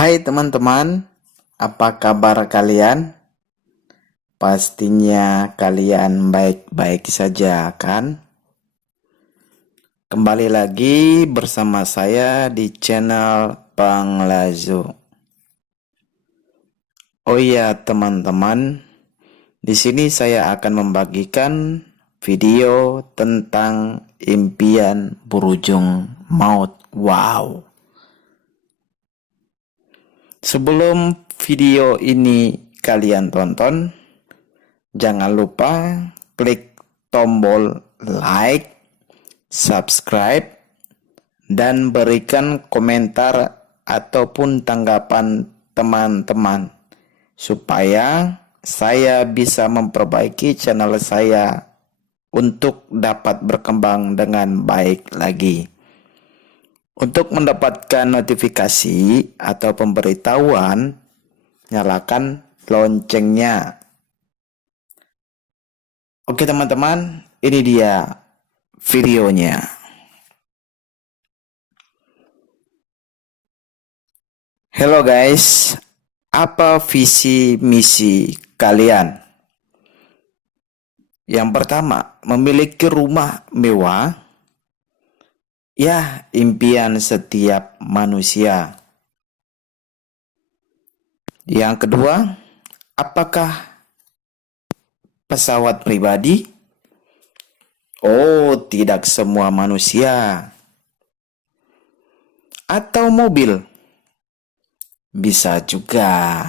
Hai teman-teman, apa kabar kalian? Pastinya kalian baik-baik saja kan? Kembali lagi bersama saya di channel Bang Lazo. Oh iya teman-teman, di sini saya akan membagikan video tentang impian berujung maut. Wow. Sebelum video ini kalian tonton, jangan lupa klik tombol like, subscribe, dan berikan komentar ataupun tanggapan teman-teman supaya saya bisa memperbaiki channel saya untuk dapat berkembang dengan baik lagi. Untuk mendapatkan notifikasi atau pemberitahuan, nyalakan loncengnya. Oke teman-teman, ini dia videonya. Hello guys, apa visi misi kalian? Yang pertama, memiliki rumah mewah. Ya, impian setiap manusia. Yang kedua, apakah pesawat pribadi? Oh, tidak semua manusia. Atau mobil? Bisa juga.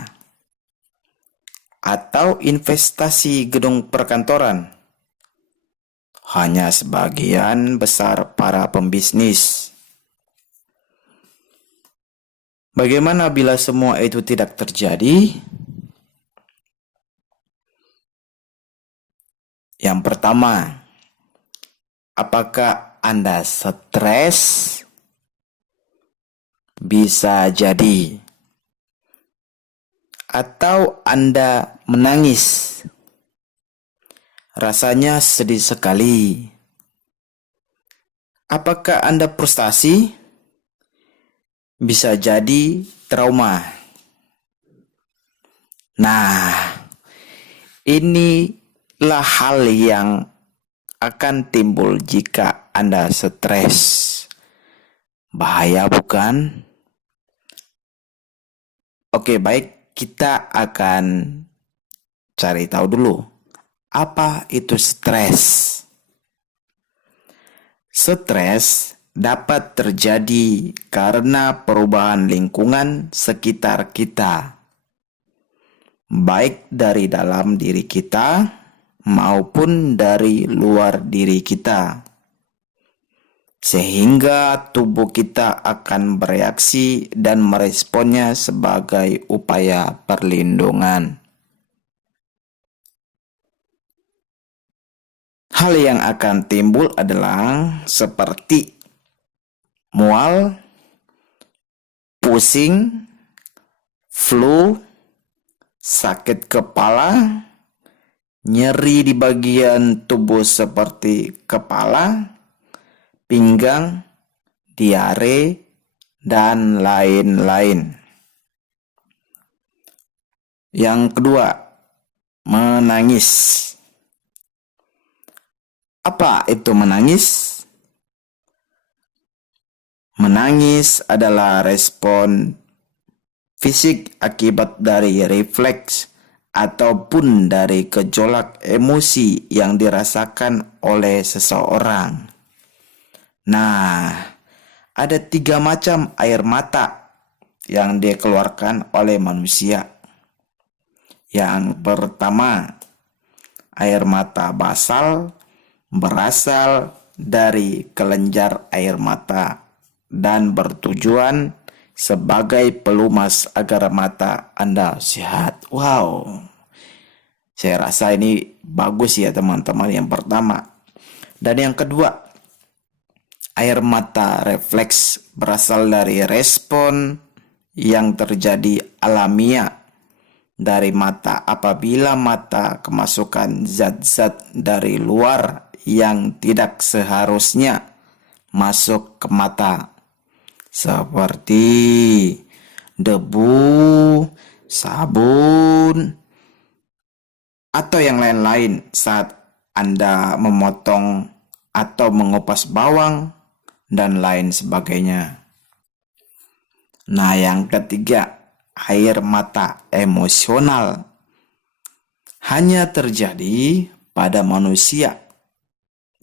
Atau investasi gedung perkantoran? Hanya sebagian besar para pembisnis. Bagaimana bila semua itu tidak terjadi? Yang pertama, apakah Anda stres? Bisa jadi. Atau Anda menangis? Rasanya sedih sekali. Apakah Anda frustasi? Bisa jadi trauma. Nah, inilah hal yang akan timbul jika Anda stres. Bahaya bukan? Oke, baik, kita akan cari tahu dulu. Apa itu stres? Stres dapat terjadi karena perubahan lingkungan sekitar kita, baik dari dalam diri kita maupun dari luar diri kita, sehingga tubuh kita akan bereaksi dan meresponnya sebagai upaya perlindungan. Hal yang akan timbul adalah seperti mual, pusing, flu, sakit kepala, nyeri di bagian tubuh seperti kepala, pinggang, diare, dan lain-lain. Yang kedua, menangis. Apa itu menangis? Menangis adalah respon fisik akibat dari refleks ataupun dari gejolak emosi yang dirasakan oleh seseorang. Nah, ada 3 macam air mata yang dikeluarkan oleh manusia. Yang pertama, air mata basal berasal dari kelenjar air mata dan bertujuan sebagai pelumas agar mata Anda sehat. Wow, saya rasa ini bagus ya teman-teman, yang pertama. Dan yang kedua, air mata refleks berasal dari respon yang terjadi alamiah dari mata apabila mata kemasukan zat-zat dari luar yang tidak seharusnya masuk ke mata, seperti debu, sabun, atau yang lain-lain saat Anda memotong atau mengupas bawang dan lain sebagainya. Nah, yang ketiga, air mata emosional hanya terjadi pada manusia,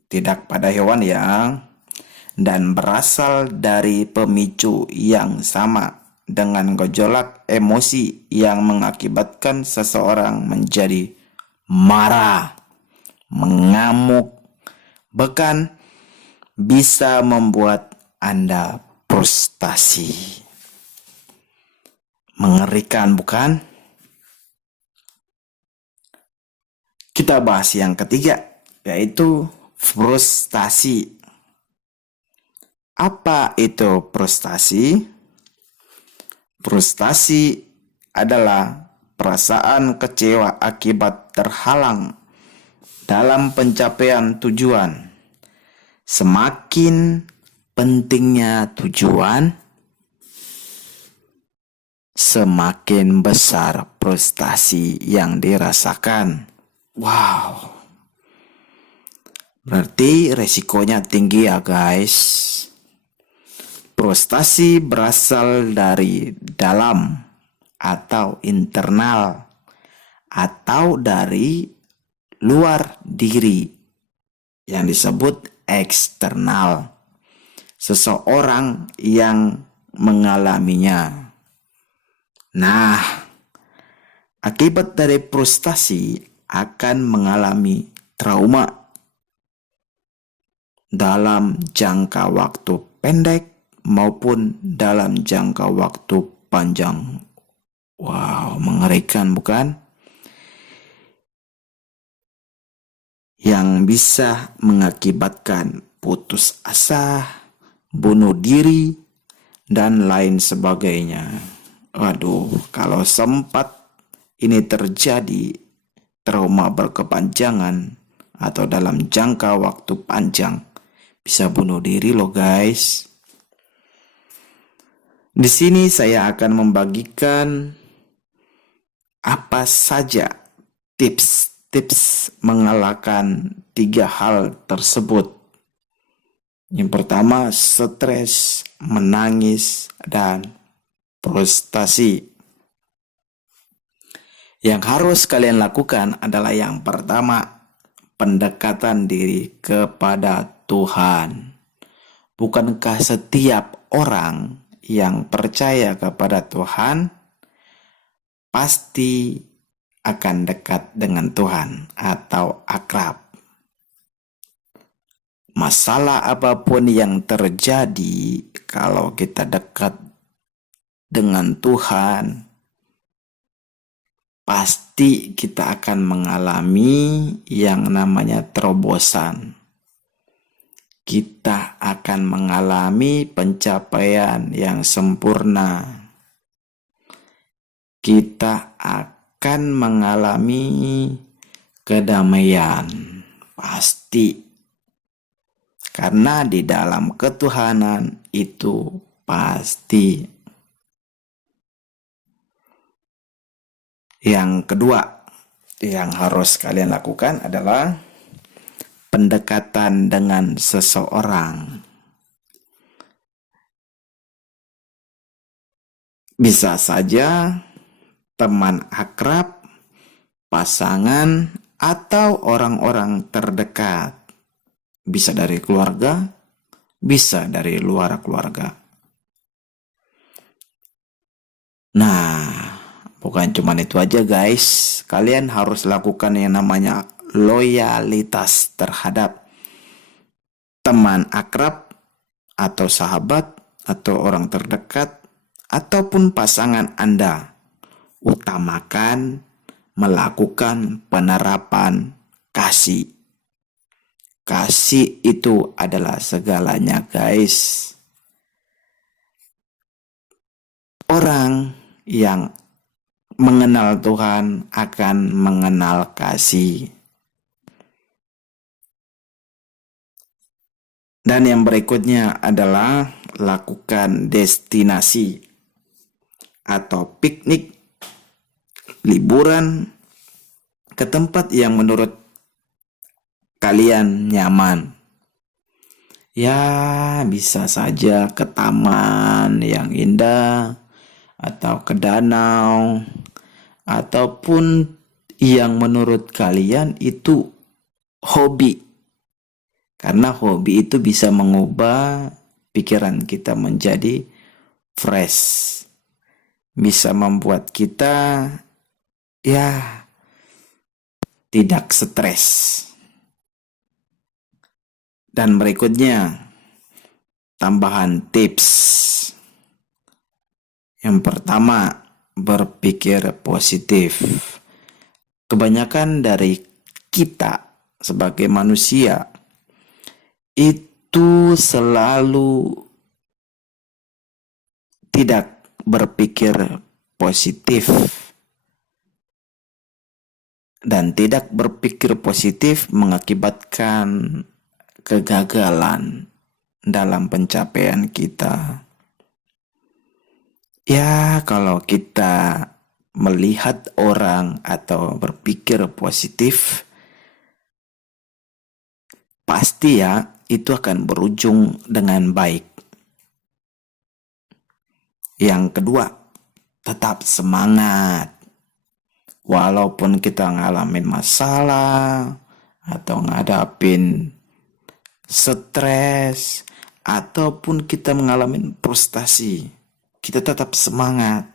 tidak pada hewan ya, dan berasal dari pemicu yang sama dengan gejolak emosi yang mengakibatkan seseorang menjadi marah, mengamuk, bahkan bisa membuat Anda frustasi. Mengerikan, bukan? Kita bahas yang ketiga, yaitu frustasi. Apa itu frustasi? Frustasi adalah perasaan kecewa akibat terhalang dalam pencapaian tujuan. Semakin pentingnya tujuan, semakin besar frustasi yang dirasakan. Wow, berarti resikonya tinggi ya guys. Frustasi berasal dari dalam atau internal atau dari luar diri yang disebut eksternal. Seseorang yang mengalaminya. Nah, akibat dari frustasi akan mengalami trauma dalam jangka waktu pendek maupun dalam jangka waktu panjang. Wow, mengerikan bukan? Yang bisa mengakibatkan putus asa, bunuh diri, dan lain sebagainya. Waduh, kalau sempat ini terjadi, trauma berkepanjangan atau dalam jangka waktu panjang, bisa bunuh diri loh guys. Di sini saya akan membagikan apa saja tips-tips mengalahkan 3 hal tersebut. Yang pertama, stres, menangis, dan frustasi. Yang harus kalian lakukan adalah yang pertama, pendekatan diri kepada Tuhan. Bukankah setiap orang yang percaya kepada Tuhan pasti akan dekat dengan Tuhan atau akrab? Masalah apapun yang terjadi, kalau kita dekat dengan Tuhan, pasti kita akan mengalami yang namanya terobosan. Kita akan mengalami pencapaian yang sempurna. Kita akan mengalami kedamaian. Pasti. Karena di dalam ketuhanan itu pasti. Yang kedua yang harus kalian lakukan adalah pendekatan dengan seseorang. Bisa saja teman akrab, pasangan, atau orang-orang terdekat. Bisa dari keluarga, bisa dari luar keluarga. Nah, bukan cuma itu aja guys, kalian harus lakukan yang namanya loyalitas terhadap teman akrab atau sahabat atau orang terdekat ataupun pasangan Anda. Utamakan melakukan penerapan kasih. Kasih itu adalah segalanya guys. Orang yang mengenal Tuhan akan mengenal kasih. Dan yang berikutnya adalah lakukan destinasi atau piknik, liburan ke tempat yang menurut kalian nyaman. Ya, bisa saja ke taman yang indah, atau ke danau, ataupun yang menurut kalian itu hobi. Karena hobi itu bisa mengubah pikiran kita menjadi fresh. Bisa membuat kita tidak stres. Dan berikutnya, tambahan tips. Yang pertama, berpikir positif. Kebanyakan dari kita sebagai manusia itu selalu tidak berpikir positif. Dan tidak berpikir positif mengakibatkan kegagalan dalam pencapaian kita. Ya, kalau kita melihat orang atau berpikir positif, pasti itu akan berujung dengan baik. Yang kedua, tetap semangat. Walaupun kita ngalamin masalah atau ngadapin stres ataupun kita mengalami frustasi, kita tetap semangat.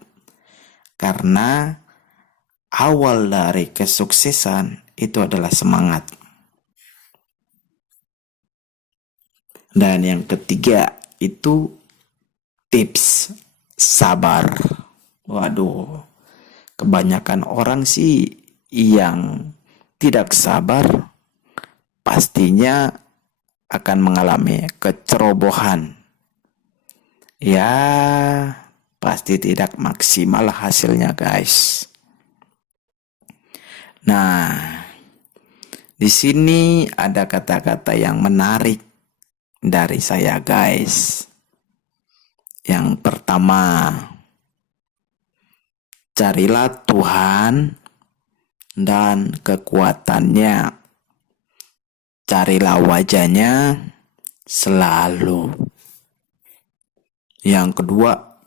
Karena awal dari kesuksesan itu adalah semangat. Dan yang ketiga itu tips sabar. Waduh, kebanyakan orang sih yang tidak sabar pastinya akan mengalami kecerobohan. Ya, pasti tidak maksimal hasilnya, guys. Nah, di sini ada kata-kata yang menarik dari saya, guys. Yang pertama, carilah Tuhan dan kekuatannya. Carilah wajahnya selalu. Yang kedua,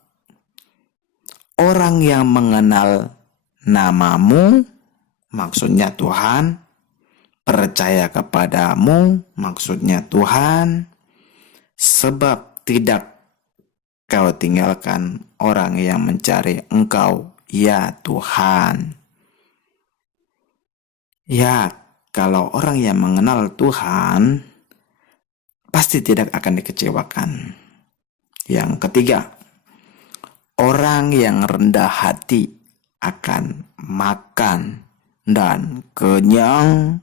orang yang mengenal namamu, maksudnya Tuhan, percaya kepadamu, maksudnya Tuhan, sebab tidak kau tinggalkan orang yang mencari engkau, ya Tuhan. Ya, kalau orang yang mengenal Tuhan, pasti tidak akan dikecewakan. Yang ketiga, orang yang rendah hati akan makan dan kenyang.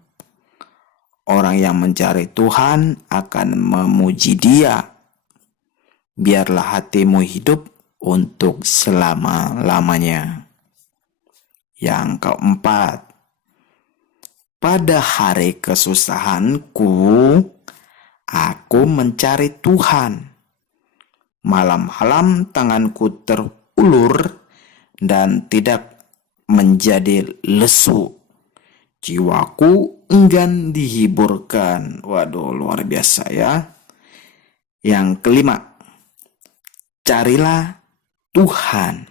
Orang yang mencari Tuhan akan memuji Dia. Biarlah hatimu hidup untuk selama-lamanya. Yang keempat, pada hari kesusahanku, aku mencari Tuhan. Malam-malam tanganku terulur dan tidak menjadi lesu. Jiwaku enggan dihiburkan. Waduh, luar biasa ya. Yang kelima, carilah Tuhan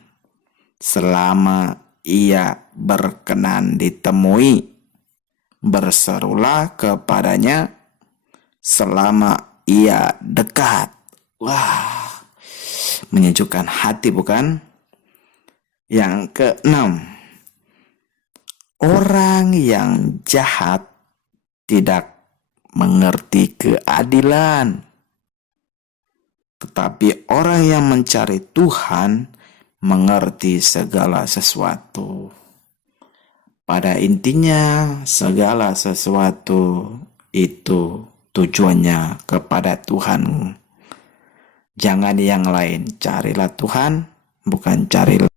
selama Ia berkenan ditemui. Berserulah kepadanya selama Ia dekat. Wah, menyejukkan hati bukan? Yang keenam, orang yang jahat tidak mengerti keadilan. Tetapi orang yang mencari Tuhan mengerti segala sesuatu. Pada intinya, segala sesuatu itu tujuannya kepada Tuhan. Jangan yang lain, carilah Tuhan, bukan carilah